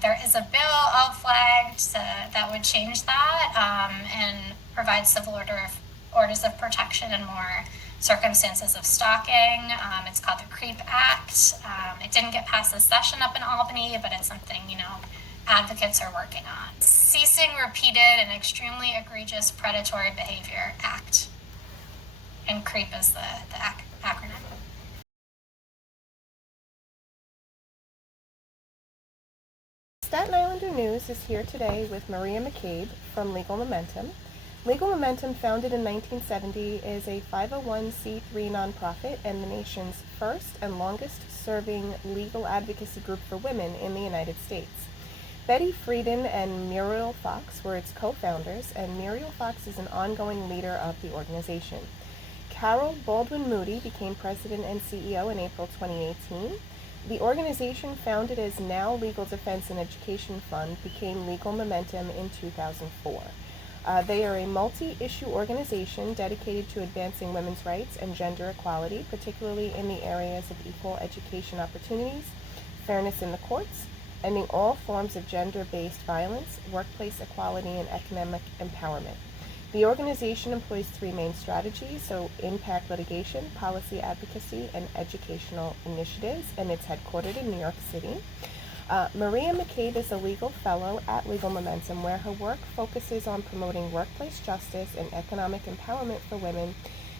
There is a bill all flagged that would change that and provide orders of protection in more circumstances of stalking. It's called the CREEP Act. It didn't get past this session up in Albany, but it's something, advocates are working on. Ceasing Repeated and Extremely Egregious Predatory Behavior Act. And CREEP is the acronym. Staten Islander News is here today with Maria McCabe from Legal Momentum. Legal Momentum, founded in 1970, is a 501c3 nonprofit and the nation's first and longest-serving legal advocacy group for women in the United States. Betty Friedan and Muriel Fox were its co-founders, and Muriel Fox is an ongoing leader of the organization. Carol Baldwin Moody became president and CEO in April 2018. The organization, founded as Now Legal Defense and Education Fund, became Legal Momentum in 2004. They are a multi-issue organization dedicated to advancing women's rights and gender equality, particularly in the areas of equal education opportunities, fairness in the courts, ending all forms of gender-based violence, workplace equality, and economic empowerment. The organization employs three main strategies, so impact litigation, policy advocacy, and educational initiatives, and it's headquartered in New York City. Maria McCabe is a legal fellow at Legal Momentum, where her work focuses on promoting workplace justice and economic empowerment for women,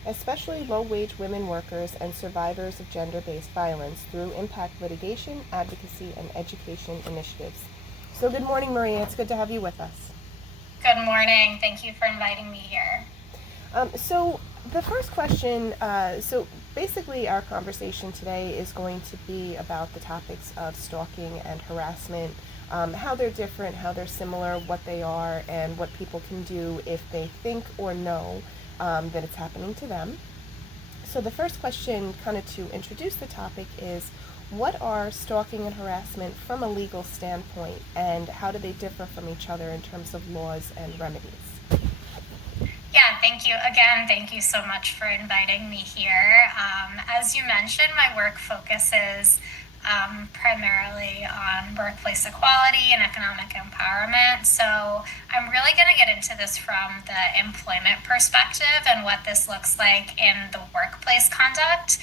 especially low-wage women workers and survivors of gender-based violence, through impact litigation, advocacy, and education initiatives. So good morning, Maria. It's good to have you with us. Good morning. Thank you for inviting me here. So the first question, so basically our conversation today is going to be about the topics of stalking and harassment, how they're different, how they're similar, what they are, and what people can do if they think or know that it's happening to them. So the first question, kind of to introduce the topic, is what are stalking and harassment from a legal standpoint, and how do they differ from each other in terms of laws and remedies? Yeah, thank you. Again, thank you so much for inviting me here. As you mentioned, my work focuses primarily on workplace equality and economic empowerment. So I'm really going to get into this from the employment perspective and what this looks like in the workplace conduct.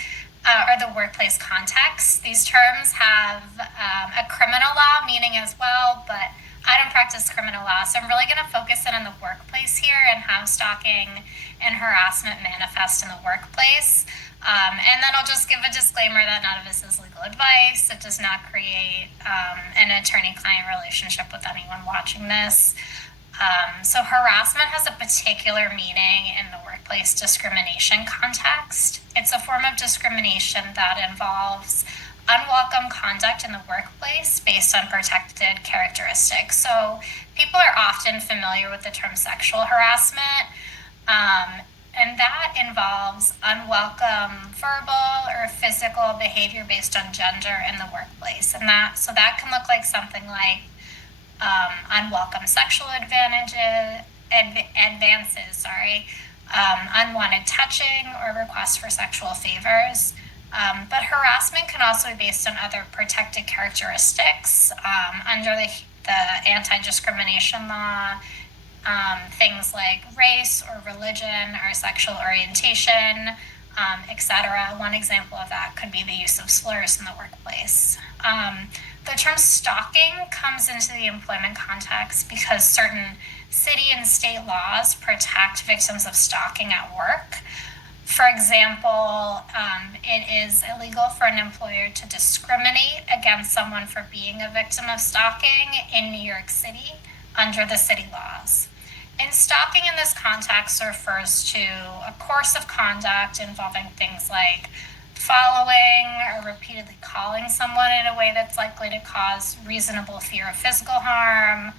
Or the workplace context. These terms have a criminal law meaning as well, but I don't practice criminal law, so I'm really going to focus in on the workplace here and how stalking and harassment manifest in the workplace. And then I'll just give a disclaimer that none of this is legal advice. It does not create an attorney-client relationship with anyone watching this. So harassment has a particular meaning in the workplace discrimination context. It's a form of discrimination that involves unwelcome conduct in the workplace based on protected characteristics. So people are often familiar with the term sexual harassment, and that involves unwelcome verbal or physical behavior based on gender in the workplace. And that can look like something like unwelcome sexual advances, unwanted touching or requests for sexual favors. But harassment can also be based on other protected characteristics under the anti-discrimination law, things like race or religion or sexual orientation, etc. One example of that could be the use of slurs in the workplace. The term stalking comes into the employment context because certain city and state laws protect victims of stalking at work. For example, it is illegal for an employer to discriminate against someone for being a victim of stalking in New York City under the city laws. And stalking in this context refers to a course of conduct involving things like following or repeatedly calling someone in a way that's likely to cause reasonable fear of physical harm,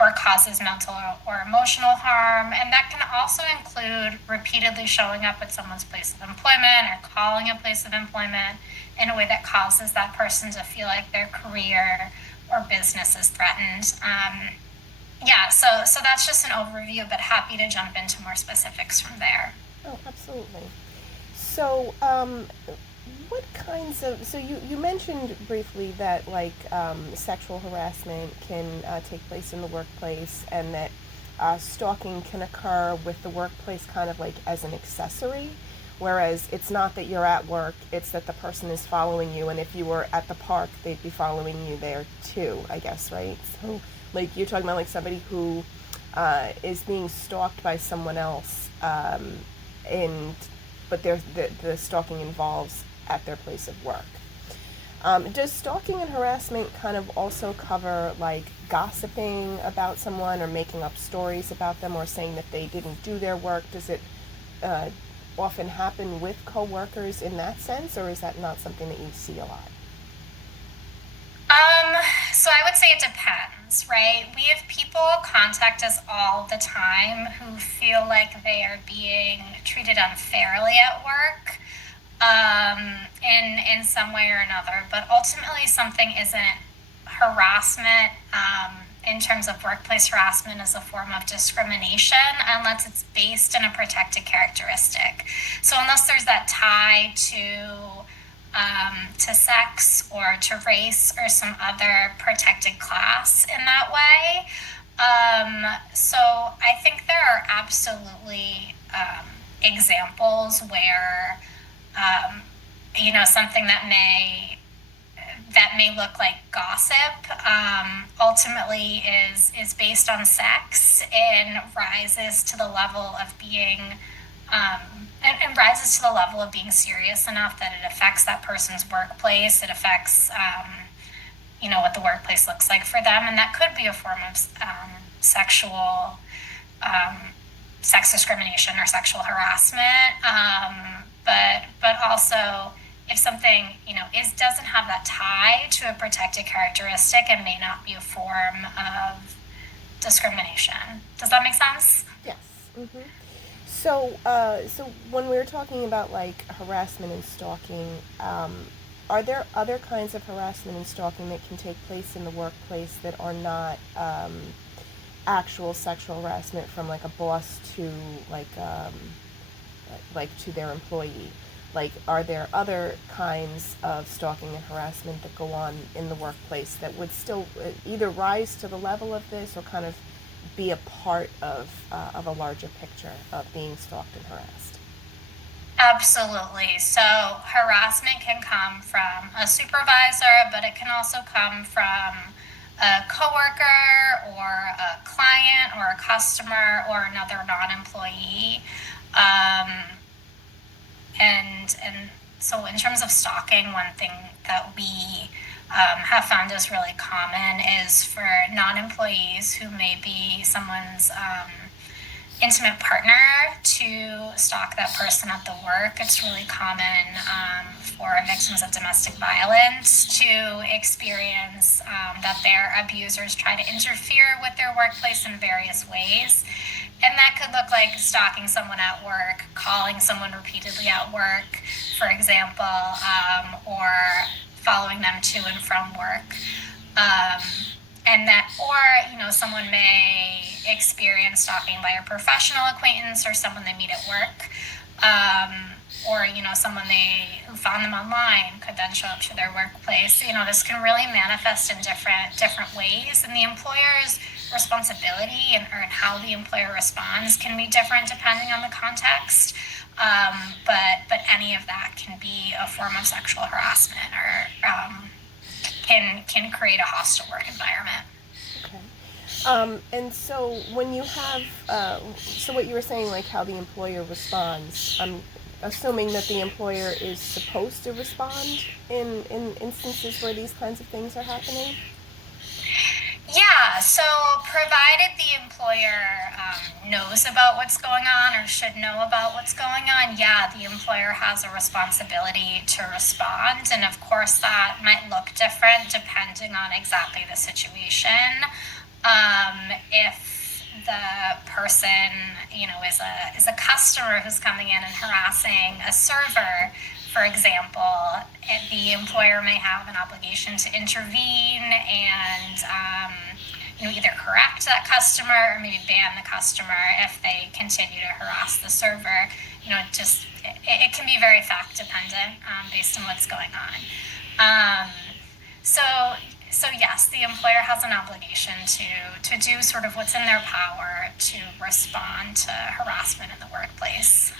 or causes mental or emotional harm. And that can also include repeatedly showing up at someone's place of employment or calling a place of employment in a way that causes that person to feel like their career or business is threatened. So that's just an overview, but happy to jump into more specifics from there. Oh, absolutely. So What kinds of, so you mentioned briefly that like sexual harassment can take place in the workplace, and that stalking can occur with the workplace kind of like as an accessory, whereas it's not that you're at work, it's that the person is following you, and if you were at the park they'd be following you there too, I guess, right? So like you're talking about like somebody who is being stalked by someone else, and but the stalking involves at their place of work. Does stalking and harassment kind of also cover like gossiping about someone or making up stories about them or saying that they didn't do their work? Does it uh, often happen with coworkers in that sense, or is that not something that you see a lot? Um, so I would say it depends, right? We have people contact us all the time who feel like they are being treated unfairly at work, in some way or another. But ultimately, something isn't harassment, in terms of workplace harassment as a form of discrimination unless it's based in a protected characteristic. So unless there's that tie to sex or to race or some other protected class in that way. So I think there are absolutely examples where, um, something that may look like gossip, ultimately is based on sex and rises to the level of being, and rises to the level of being serious enough that it affects that person's workplace. It affects, what the workplace looks like for them, and that could be a form of sexual um, sex discrimination or sexual harassment. But also, if something is doesn't have that tie to a protected characteristic, it may not be a form of discrimination. Does that make sense? Yes. Mm-hmm. So when we were talking about like harassment and stalking, are there other kinds of harassment and stalking that can take place in the workplace that are not actual sexual harassment from like a boss to like like to their employee? Like, are there other kinds of stalking and harassment that go on in the workplace that would still either rise to the level of this or kind of be a part of a larger picture of being stalked and harassed? Absolutely. So harassment can come from a supervisor, but it can also come from a coworker or a client or a customer or another non-employee. Um, and so in terms of stalking, one thing that we have found is really common is for non-employees who may be someone's intimate partner to stalk that person at the work. It's really common for victims of domestic violence to experience that their abusers try to interfere with their workplace in various ways. And that could look like stalking someone at work, calling someone repeatedly at work, for example, or following them to and from work. Um, and that, or, someone may experience stalking by a professional acquaintance or someone they meet at work. Or, someone who found them online could then show up to their workplace. This can really manifest in different ways, and the employer's responsibility and how the employer responds can be different depending on the context. But any of that can be a form of sexual harassment or can create a hostile work environment. Okay. And so when you have, so what you were saying, like how the employer responds, I'm assuming that the employer is supposed to respond in instances where these kinds of things are happening? Yeah, so provided the employer knows about what's going on or should know about what's going on, yeah, the employer has a responsibility to respond. And of course, that might look different depending on exactly the situation. If the person, is a customer who's coming in and harassing a server, for example, the employer may have an obligation to intervene and either correct that customer or maybe ban the customer if they continue to harass the server. Just it can be very fact dependent based on what's going on. Um, so, so yes, the employer has an obligation to do sort of what's in their power to respond to harassment in the workplace,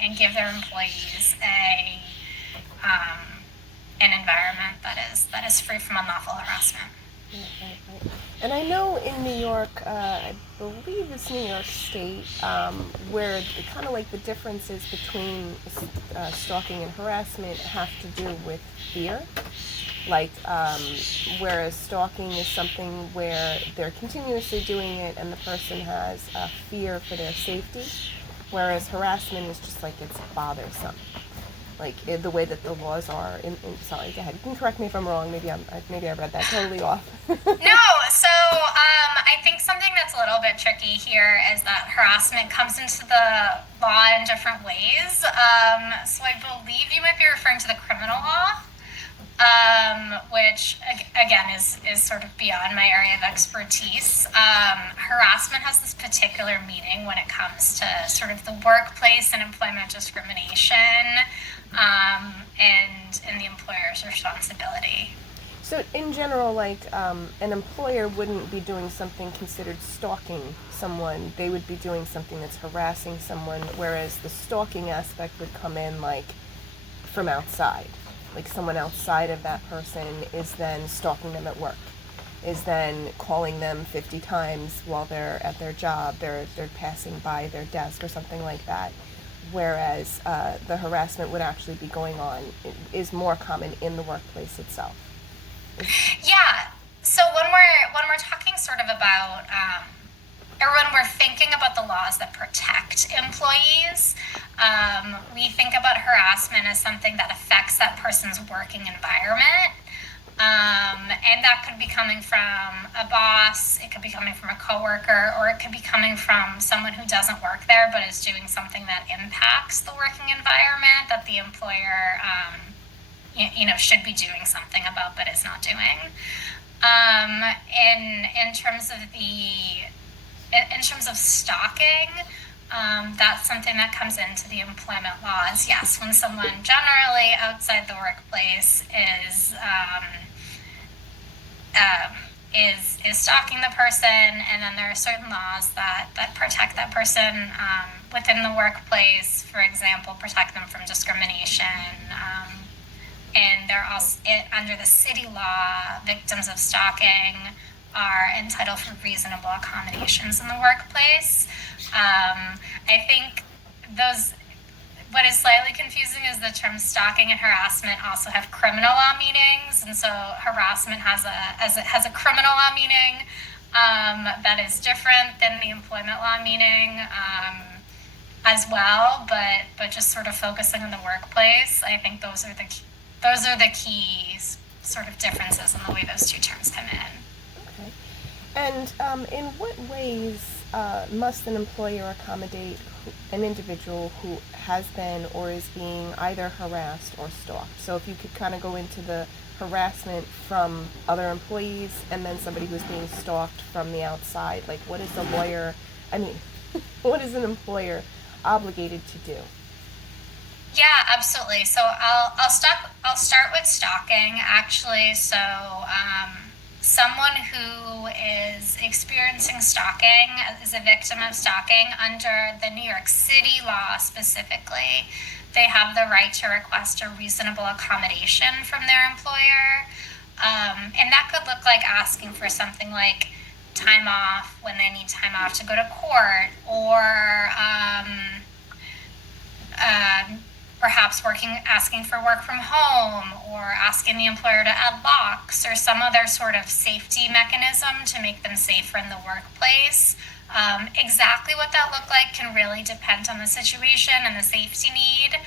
and give their employees an environment that is free from unlawful harassment. Right. And I know in New York, I believe it's New York State, where kind of like the differences between stalking and harassment have to do with fear. Like, whereas stalking is something where they're continuously doing it and the person has a fear for their safety, whereas harassment is just like it's bothersome. Like the way that the laws are. Sorry, go ahead. You can correct me if I'm wrong. Maybe I read that totally off. No, so I think something that's a little bit tricky here is that harassment comes into the law in different ways. So I believe you might be referring to the criminal law, which again is sort of beyond my area of expertise. Harassment has this particular meaning when it comes to sort of the workplace and employment discrimination, and the employer's responsibility. So in general, like an employer wouldn't be doing something considered stalking someone. They would be doing something that's harassing someone, whereas the stalking aspect would come in like from outside. Like someone outside of that person is then stalking them at work, is then calling them 50 times while they're at their job, they're passing by their desk or something like that. Whereas the harassment would actually be going on, is more common in the workplace itself. Yeah. So when we're talking sort of about, or when we're thinking about the laws that protect employees, we think about harassment as something that affects that person's working environment. And that could be coming from a boss, it could be coming from a coworker, or it could be coming from someone who doesn't work there but is doing something that impacts the working environment that the employer, should be doing something about but is not doing. In terms of stalking, that's something that comes into the employment laws. Yes, when someone generally outside the workplace is stalking the person, and then there are certain laws that protect that person within the workplace. For example, protect them from discrimination. And they're also, under the city law, victims of stalking are entitled for reasonable accommodations in the workplace. I think what is slightly confusing is the terms stalking and harassment also have criminal law meanings, and so harassment has a criminal law meaning that is different than the employment law meaning. As well, but just sort of focusing on the workplace, I think those are the key sort of differences in the way those two terms come in. Okay. And in what ways must an employer accommodate an individual who has been or is being either harassed or stalked? So if you could kind of go into the harassment from other employees and then somebody who's being stalked from the outside, like what is what is an employer obligated to do? Yeah, absolutely. So I'll start with stalking, actually. So someone who is experiencing stalking, is a victim of stalking, under the New York City law specifically, they have the right to request a reasonable accommodation from their employer. And that could look like asking for something like time off when they need time off to go to court, or perhaps asking for work from home, or asking the employer to add locks or some other sort of safety mechanism to make them safer in the workplace. Exactly what that looked like can really depend on the situation and the safety need.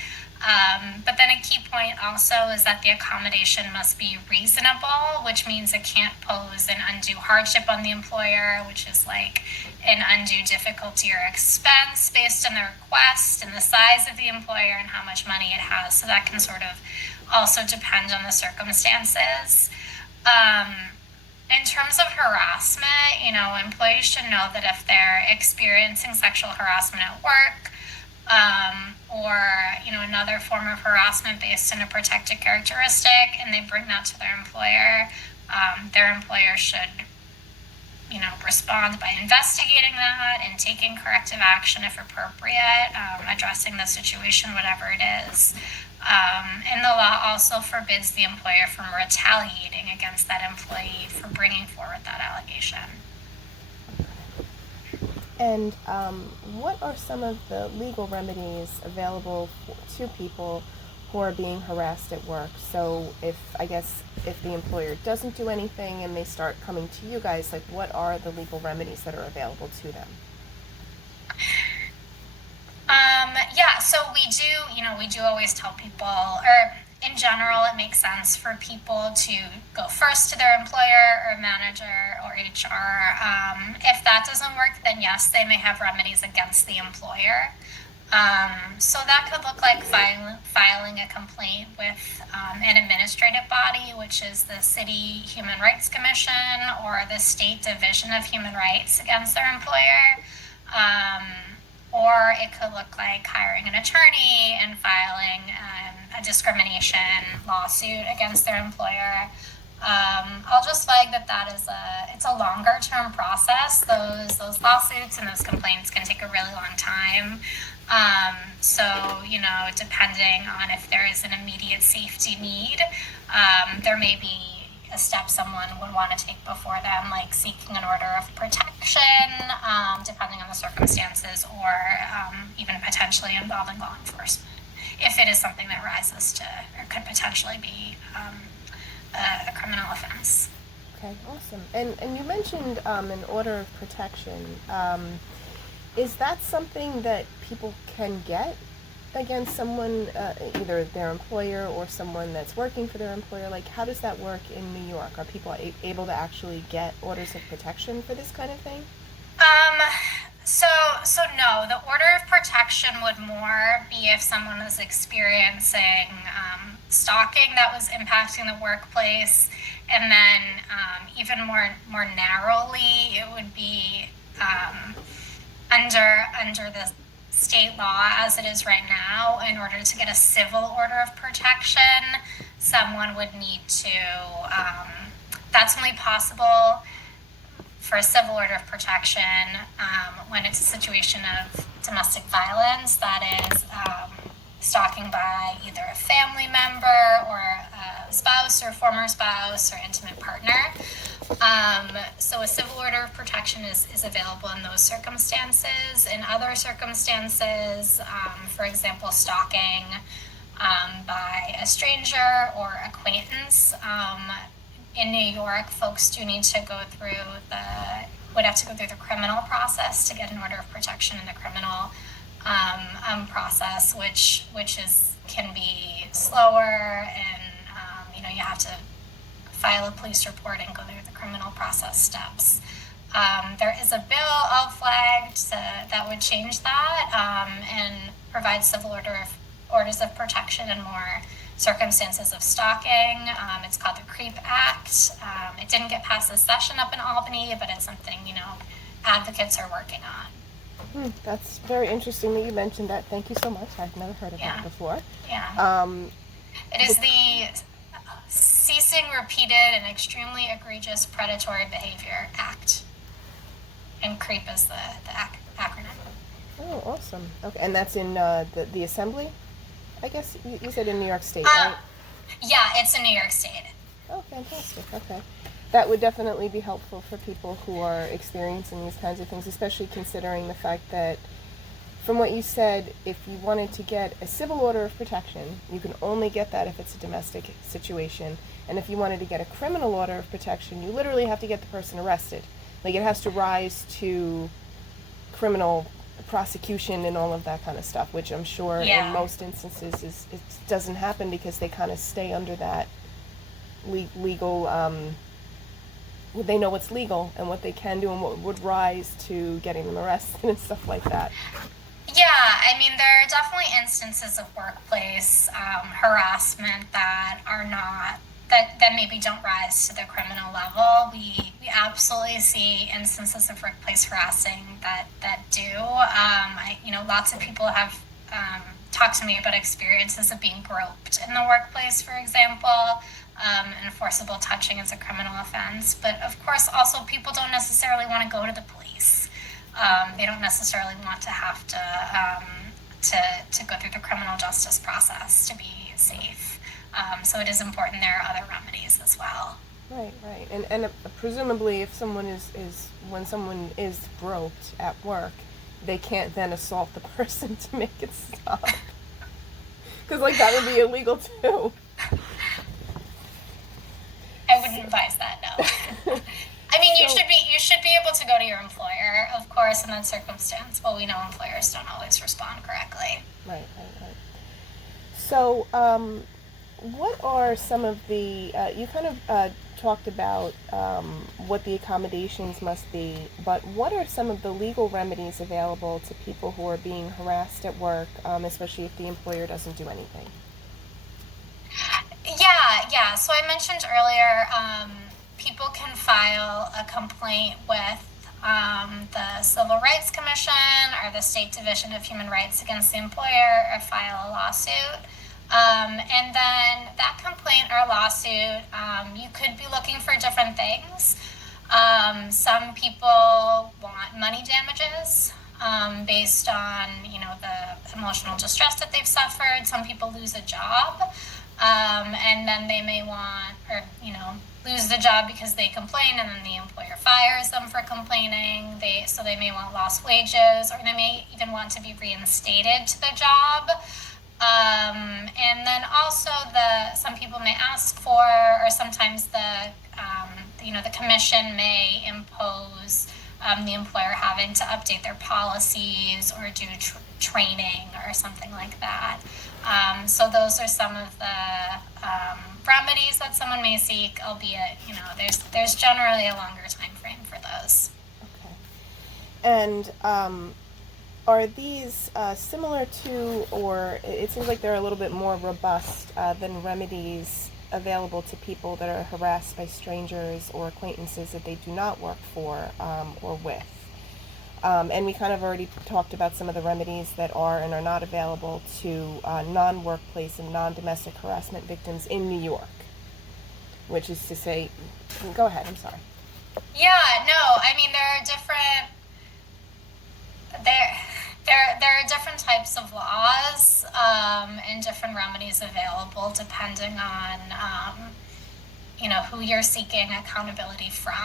But then a key point also is that the accommodation must be reasonable, which means it can't pose an undue hardship on the employer, which is like an undue difficulty or expense based on the request and the size of the employer and how much money it has. So that can sort of also depend on the circumstances. In terms of harassment, employees should know that if they're experiencing sexual harassment at work, or another form of harassment based on a protected characteristic, and they bring that to their employer should respond by investigating that and taking corrective action if appropriate, addressing the situation, whatever it is. And the law also forbids the employer from retaliating against that employee for bringing forward that allegation. And what are some of the legal remedies available to people who are being harassed at work? So if the employer doesn't do anything and they start coming to you guys, like, what are the legal remedies that are available to them? Yeah, so we do always tell people, or in general, it makes sense for people to go first to their employer or manager or HR. If that doesn't work, then yes, they may have remedies against the employer. So that could look like filing a complaint with an administrative body, which is the City Human Rights Commission or the State Division of Human Rights against their employer. Or it could look like hiring an attorney and filing a discrimination lawsuit against their employer. I'll just flag that it's a longer term process. Those lawsuits and those complaints can take a really long time. So, depending on if there is an immediate safety need, there may be a step someone would want to take before them, like seeking an order of protection, depending on the circumstances, or even potentially involving law enforcement, if it is something that rises to or could potentially be a criminal offense. Okay, awesome. And you mentioned an order of protection. Is that something that people can get against someone, either their employer or someone that's working for their employer? Like, how does that work in New York? Are people able to actually get orders of protection for this kind of thing? So no, the order of protection would more be if someone was experiencing stalking that was impacting the workplace, and then even more narrowly, it would be under the state law as it is right now. In order to get a civil order of protection, someone would need to. That's only possible for a civil order of protection when it's a situation of domestic violence, that is stalking by either a family member or a spouse or former spouse or intimate partner. So a civil order of protection is available in those circumstances. In other circumstances, for example, stalking by a stranger or acquaintance, in New York, folks do need to would have to go through the criminal process to get an order of protection in the criminal process, which can be slower, and you have to file a police report and go through the criminal process steps. There is a bill all flagged that would change that and provide civil orders of protection in more circumstances of stalking. It's called the CREEP Act. It didn't get past this session up in Albany, but it's something advocates are working on. That's very interesting that you mentioned that. Thank you so much. I've never heard of that before. Yeah. It is the Ceasing Repeated and Extremely Egregious Predatory Behavior Act. And CREEP is the acronym. Oh, awesome. Okay, and that's in the Assembly? I guess you said in New York State, right? Yeah, it's in New York State. Oh, fantastic. Okay. That would definitely be helpful for people who are experiencing these kinds of things, especially considering the fact that, from what you said, if you wanted to get a civil order of protection, you can only get that if it's a domestic situation. And if you wanted to get a criminal order of protection, you literally have to get the person arrested. Like, it has to rise to criminal prosecution and all of that kind of stuff, which I'm sure in most instances it doesn't happen because they kind of stay under that legal, they know what's legal and what they can do and what would rise to getting them arrested and stuff like that. Yeah, I mean, there are definitely instances of workplace harassment that are not that maybe don't rise to the criminal level. We absolutely see instances of workplace harassing that do. Lots of people have talk to me about experiences of being groped in the workplace, for example. And forcible touching is a criminal offense. But of course, also people don't necessarily want to go to the police. They don't necessarily want to have to go through the criminal justice process to be safe. So it is important there are other remedies as well. Right, right. And presumably if someone when someone is groped at work, they can't then assault the person to make it stop. Because, like, that would be illegal, too. I wouldn't advise that, no. I mean, So, you should be able to go to your employer, of course, in that circumstance. But we know employers don't always respond correctly. right, right, right. So, what are some of the, you kind of talked about what the accommodations must be, but what are some of the legal remedies available to people who are being harassed at work, especially if the employer doesn't do anything? Yeah. So I mentioned earlier, people can file a complaint with the Civil Rights Commission or the State Division of Human Rights against the employer, or file a lawsuit. And then that complaint or lawsuit, you could be looking for different things. Some people want money damages based on the emotional distress that they've suffered. Some people lose a job, and then they may want, or lose the job because they complain, and then the employer fires them for complaining. They may want lost wages, or they may even want to be reinstated to the job. And then also some people may ask for, or sometimes the commission may impose the employer having to update their policies or do training or something like that. So those are some of the remedies that someone may seek, albeit there's generally a longer time frame for those. Okay. And are these similar to, or it seems like they're a little bit more robust than remedies available to people that are harassed by strangers or acquaintances that they do not work for or with? And we kind of already talked about some of the remedies that are and are not available to non-workplace and non-domestic harassment victims in New York, which is to say, go ahead, I'm sorry. Yeah, no, I mean there are different types of laws and different remedies available depending on who you're seeking accountability from,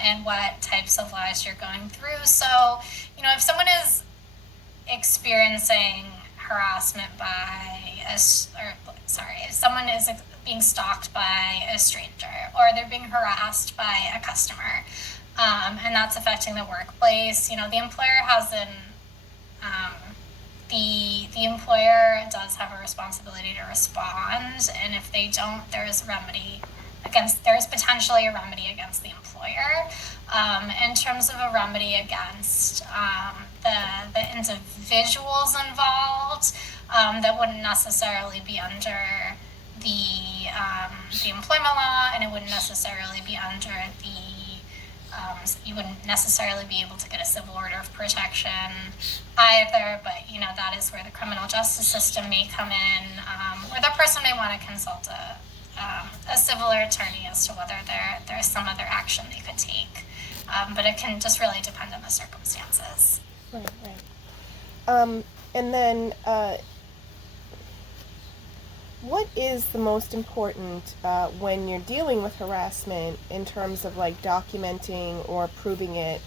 and what types of laws you're going through. So if someone is experiencing harassment if someone is being stalked by a stranger, or they're being harassed by a customer, and that's affecting the workplace, the employer has the employer does have a responsibility to respond, and if they don't, there's potentially a remedy against the employer. In terms of a remedy against the individuals involved, that wouldn't necessarily be under the employment law, and it wouldn't necessarily be under you wouldn't necessarily be able to get a civil order of protection either, but that is where the criminal justice system may come in, or the person may want to consult a civil attorney as to whether there's some other action they could take. But it can just really depend on the circumstances. Right, right. And then, what is the most important when you're dealing with harassment in terms of like documenting or proving it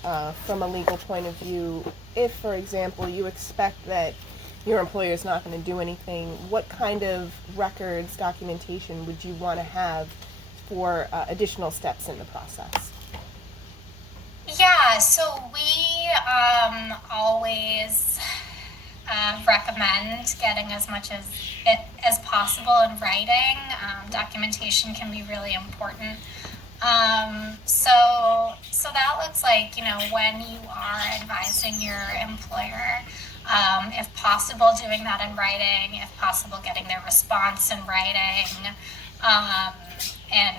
from a legal point of view? If, for example, you expect that your employer is not going to do anything, what kind of records, documentation would you want to have for additional steps in the process? Yeah, so we always recommend getting as much as possible in writing. Documentation can be really important. So that looks like, when you are advising your employer, if possible, doing that in writing, if possible, getting their response in writing, and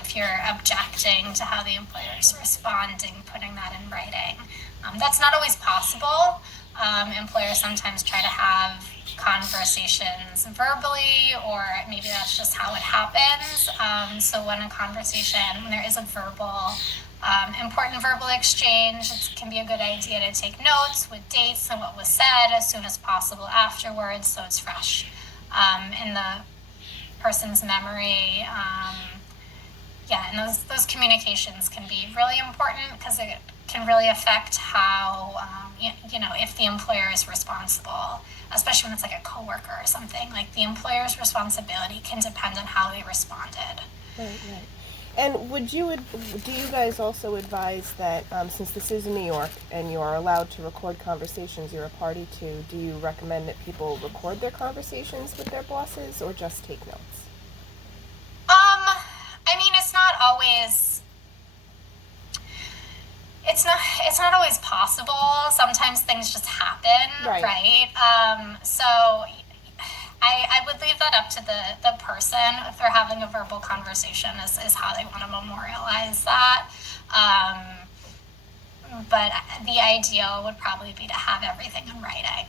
if you're objecting to how the employer is responding, putting that in writing. That's not always possible. Employers sometimes try to have conversations verbally, or maybe that's just how it happens. So when there is a important verbal exchange, it can be a good idea to take notes with dates and what was said as soon as possible afterwards, so it's fresh in the person's memory. And those communications can be really important because it can really affect how, if the employer is responsible, especially when it's like a coworker or something. Like, the employer's responsibility can depend on how they responded. Right, right. And do you guys also advise that, since this is in New York and you are allowed to record conversations you're a party to, do you recommend that people record their conversations with their bosses or just take notes? I mean, it's not always possible. Sometimes things just happen, right? So I would leave that up to the person. If they're having a verbal conversation, is how they want to memorialize that. But the ideal would probably be to have everything in writing.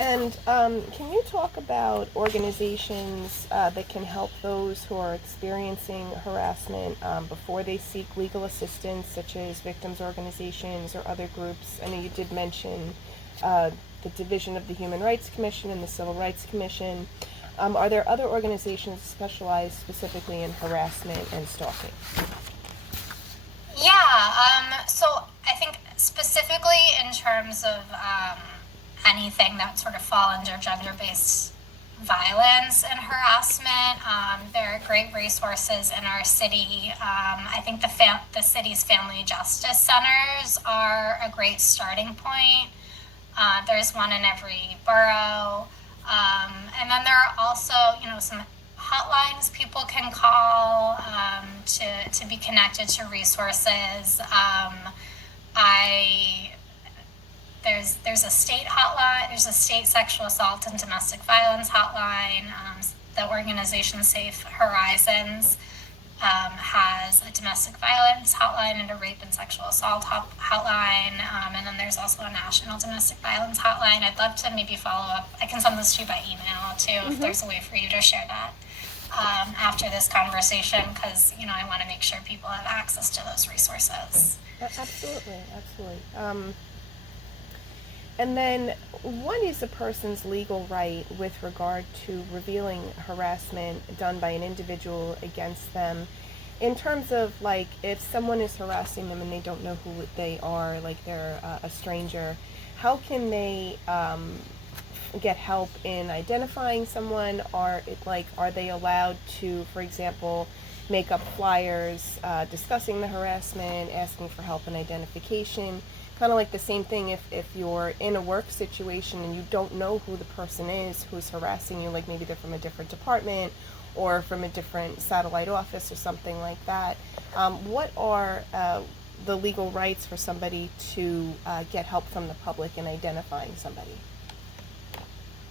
And can you talk about organizations that can help those who are experiencing harassment before they seek legal assistance, such as victims organizations or other groups? I know you did mention the Division of the Human Rights Commission and the Civil Rights Commission. Are there other organizations specialized specifically in harassment and stalking? Yeah, so I think specifically in terms of anything that sort of fall under gender-based violence and harassment, there are great resources in our city. I think the city's family justice centers are a great starting point. There's one in every borough. And then there are also, some hotlines people can call to be connected to resources. There's a state hotline. There's a state sexual assault and domestic violence hotline. The organization Safe Horizons has a domestic violence hotline and a rape and sexual assault hotline. And then there's also a national domestic violence hotline. I'd love to maybe follow up. I can send this to you by email too, if there's a way for you to share that after this conversation, because I want to make sure people have access to those resources. Absolutely, absolutely. And then, what is a person's legal right with regard to revealing harassment done by an individual against them, in terms of, like, if someone is harassing them and they don't know who they are, like they're a stranger, how can they get help in identifying someone? Are they allowed to, for example, make up flyers discussing the harassment, asking for help in identification? Kind of like the same thing if you're in a work situation and you don't know who the person is who's harassing you, like maybe they're from a different department or from a different satellite office or something like that. What are the legal rights for somebody to get help from the public in identifying somebody?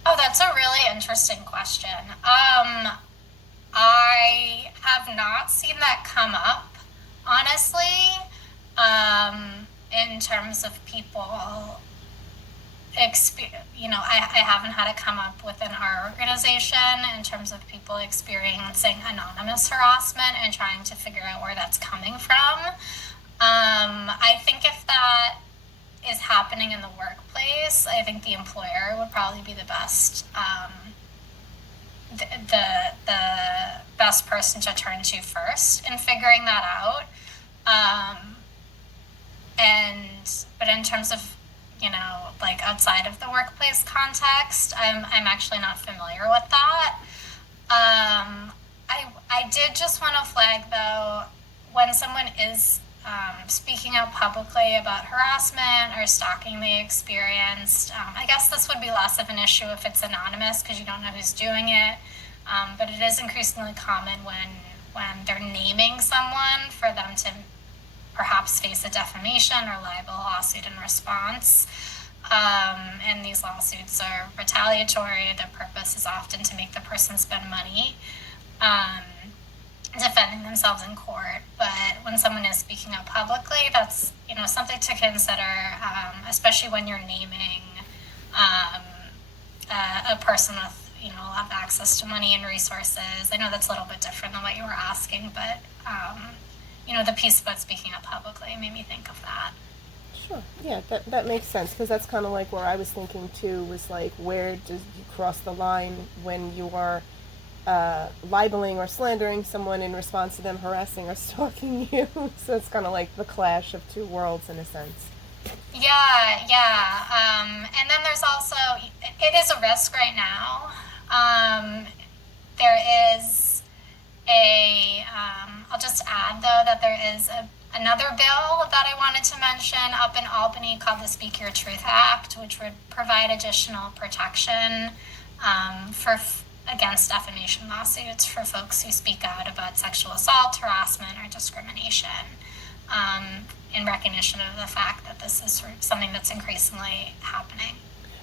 Oh, that's a really interesting question. I have not seen that come up, honestly. In terms of people, I haven't had it come up within our organization in terms of people experiencing anonymous harassment and trying to figure out where that's coming from. I think if that is happening in the workplace, I think the employer would probably be the best the best person to turn to first in figuring that out. But in terms of, like outside of the workplace context, I'm actually not familiar with that. I did just want to flag, though, when someone is speaking out publicly about harassment or stalking they experienced, I guess this would be less of an issue if it's anonymous because you don't know who's doing it. But it is increasingly common when they're naming someone for them to perhaps face a defamation or libel lawsuit in response. And these lawsuits are retaliatory. The purpose is often to make the person spend money. defending themselves in court. But when someone is speaking out publicly, that's something to consider, especially when you're naming um, a person with a lot of access to money and resources. I know that's a little bit different than what you were asking, but the piece about speaking out publicly made me think of that. Sure. Yeah, that makes sense because that's kind of like where I was thinking too. Was like, where does you cross the line when you are libeling or slandering someone in response to them harassing or stalking you? So it's kind of like the clash of two worlds in a sense. Yeah, yeah. And then there's also, it is a risk right now. There is I'll just add though that there is another bill that I wanted to mention up in Albany called the Speak Your Truth Act, which would provide additional protection for against defamation lawsuits for folks who speak out about sexual assault, harassment, or discrimination. In recognition of the fact that this is sort of something that's increasingly happening.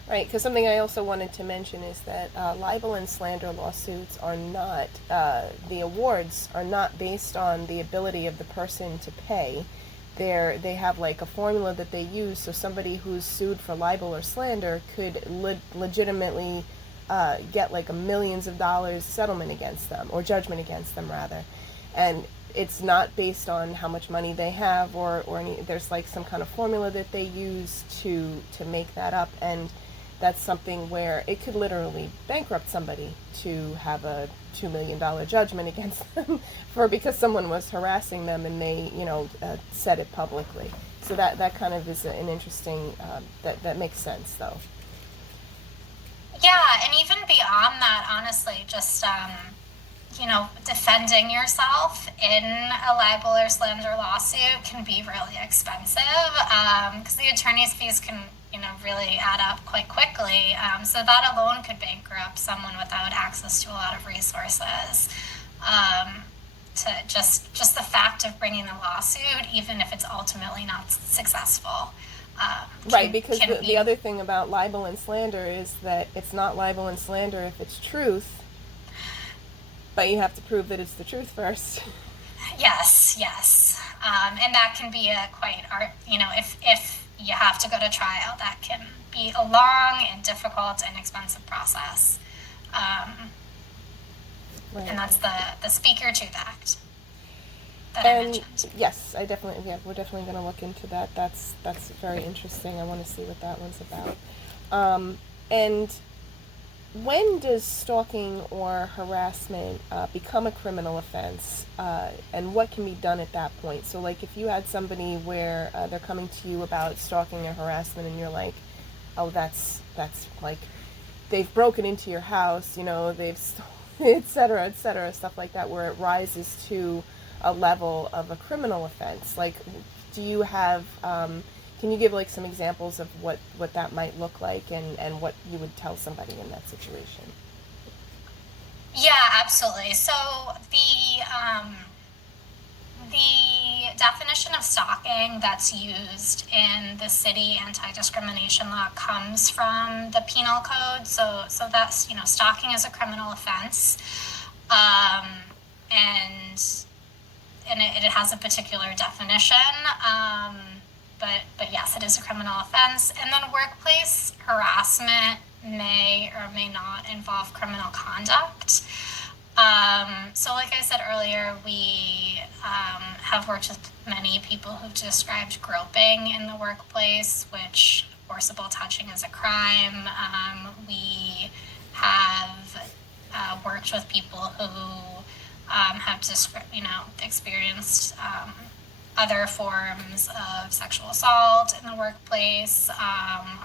Right, because something I also wanted to mention is that libel and slander lawsuits are not, the awards are not based on the ability of the person to pay. They have like a formula that they use, so somebody who's sued for libel or slander could legitimately get like a millions of dollars settlement against them, or judgment against them rather. And it's not based on how much money they have or any, there's like some kind of formula that they use to make that up, and that's something where it could literally bankrupt somebody to have a $2 million judgment against them for because someone was harassing them and they said it publicly. So that kind of is an interesting that makes sense though. Yeah, and even beyond that, honestly, just defending yourself in a libel or slander lawsuit can be really expensive because the attorney's fees can, really add up quite quickly. So that alone could bankrupt someone without access to a lot of resources. To just the fact of bringing the lawsuit, even if it's ultimately not successful. Right, because the other thing about libel and slander is that it's not libel and slander if it's truth, but you have to prove that it's the truth first. Yes, yes. And that can be a quite art, if you have to go to trial, that can be a long and difficult and expensive process. Um, Right. and that's the Speak Your Truth Act that I And mentioned. yes, I definitely, yeah, we're definitely going to look into that. That's very interesting. I want to see what that one's about. And when does stalking or harassment become a criminal offense, and what can be done at that point? So, like, if you had somebody where they're coming to you about stalking or harassment, and you're like, "Oh, that's like they've broken into your house, they've stolen, et cetera, stuff like that, where it rises to a level of a criminal offense." Like, do you have can you give like some examples of what that might look like, and what you would tell somebody in that situation? Yeah, absolutely. So the definition of stalking that's used in the city anti-discrimination law comes from the penal code. So that's stalking is a criminal offense, um, and it has a particular definition. But yes, it is a criminal offense. And then workplace harassment may or may not involve criminal conduct. So like I said earlier, we have worked with many people who've described groping in the workplace, which forcible touching is a crime. We have worked with people who have experienced other forms of sexual assault in the workplace,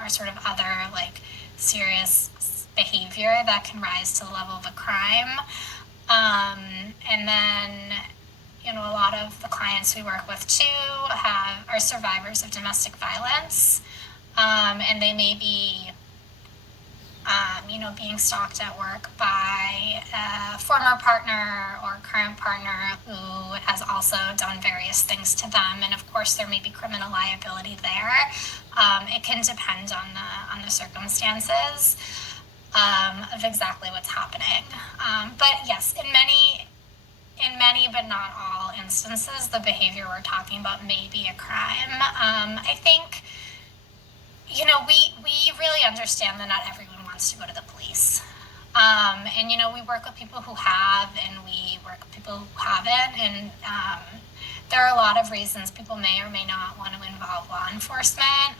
or sort of other like serious behavior that can rise to the level of a crime. And then, a lot of the clients we work with too are survivors of domestic violence, and they may be being stalked at work by a former partner or current partner who has also done various things to them, and of course there may be criminal liability there. It can depend on the circumstances of exactly what's happening. But yes, in many in many but not all instances, the behavior we're talking about may be a crime. I think, we really understand that not everyone wants to go to the police. And, we work with people who have, and we work with people who haven't. And there are a lot of reasons people may or may not want to involve law enforcement.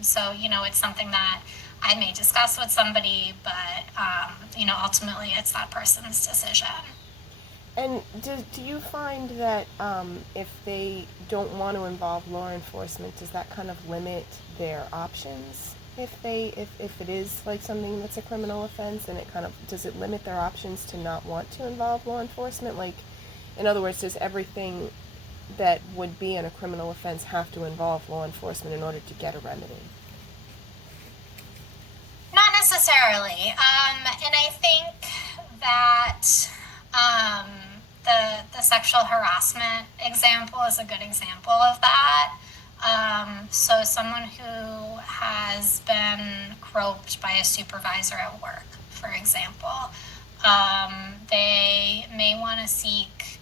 So, it's something that I may discuss with somebody, but, ultimately it's that person's decision. And do you find that if they don't want to involve law enforcement, does that kind of limit their options? If it is like something that's a criminal offense, and it kind of does it limit their options to not want to involve law enforcement? Like, in other words, does everything that would be in a criminal offense have to involve law enforcement in order to get a remedy? Not necessarily. And I think that um, the sexual harassment example is a good example of that. So someone who has been groped by a supervisor at work, for example, they may want to seek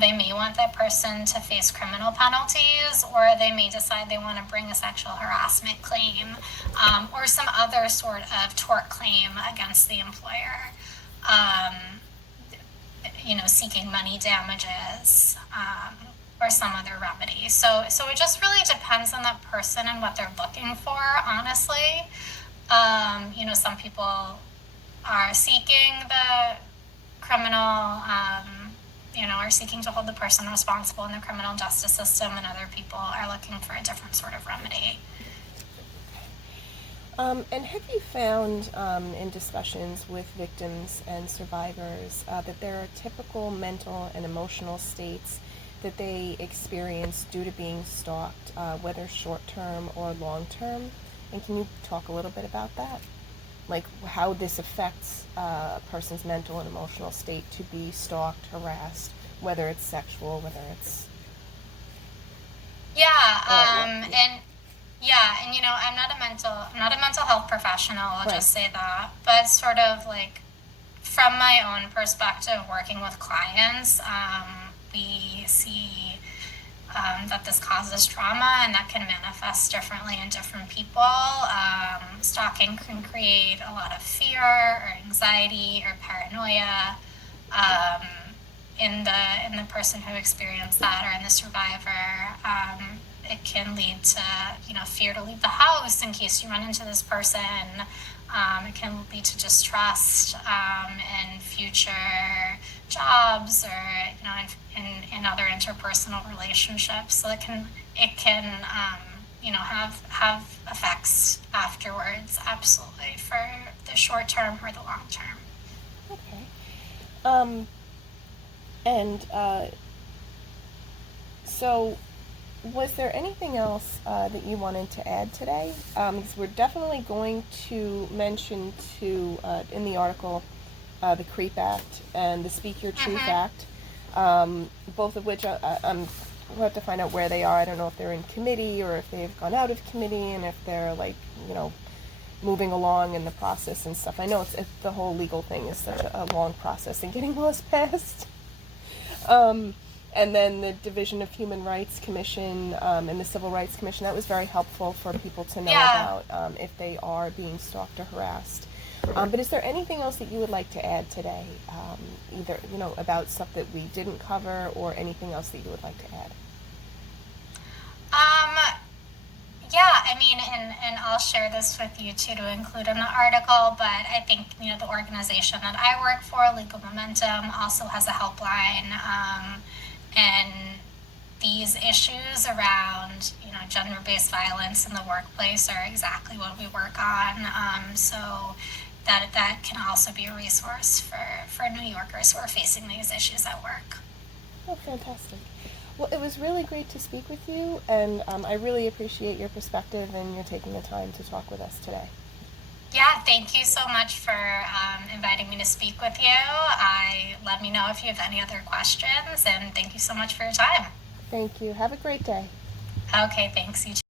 they may want that person to face criminal penalties, or they may decide they want to bring a sexual harassment claim, or some other sort of tort claim against the employer, seeking money damages, or some other remedy. So it just really depends on that person and what they're looking for, honestly. Some people are seeking the criminal, are seeking to hold the person responsible in the criminal justice system, and other people are looking for a different sort of remedy. And have you found in discussions with victims and survivors that there are typical mental and emotional states that they experience due to being stalked, whether short-term or long-term? And can you talk a little bit about that? Like how this affects a person's mental and emotional state to be stalked, harassed, whether it's sexual, whether it's Yeah, or and yeah, and I'm not a mental health professional. I'll right. just say that, but sort of like from my own perspective, working with clients, we see that this causes trauma, and that can manifest differently in different people. Stalking can create a lot of fear or anxiety or paranoia um, in the person who experienced that, or in the survivor. It can lead to fear to leave the house in case you run into this person. It can lead to distrust in future jobs, or in other interpersonal relationships. So it can have effects afterwards, absolutely, for the short term or the long term. Okay. Um, and so, was there anything else that you wanted to add today? Because we're definitely going to mention in the article the CREEP Act and the Speak Your Truth Mm-hmm. Act, both of which we'll have to find out where they are. I don't know if they're in committee or if they've gone out of committee, and if they're moving along in the process and stuff. I know it's the whole legal thing is such a long process in getting laws passed. Um, and then the Division of Human Rights Commission and the Civil Rights Commission. That was very helpful for people to know Yeah. about if they are being stalked or harassed. But is there anything else that you would like to add today? Either, about stuff that we didn't cover, or anything else that you would like to add? Um, yeah, I mean, and I'll share this with you too to include in the article, but I think, the organization that I work for, Legal Momentum, also has a helpline. And these issues around, gender-based violence in the workplace are exactly what we work on. So that can also be a resource for New Yorkers who are facing these issues at work. Oh, fantastic. Well, it was really great to speak with you, and I really appreciate your perspective and your taking the time to talk with us today. Yeah, thank you so much for inviting me to speak with you. Let me know if you have any other questions, and thank you so much for your time. Thank you. Have a great day. Okay, thanks. You too.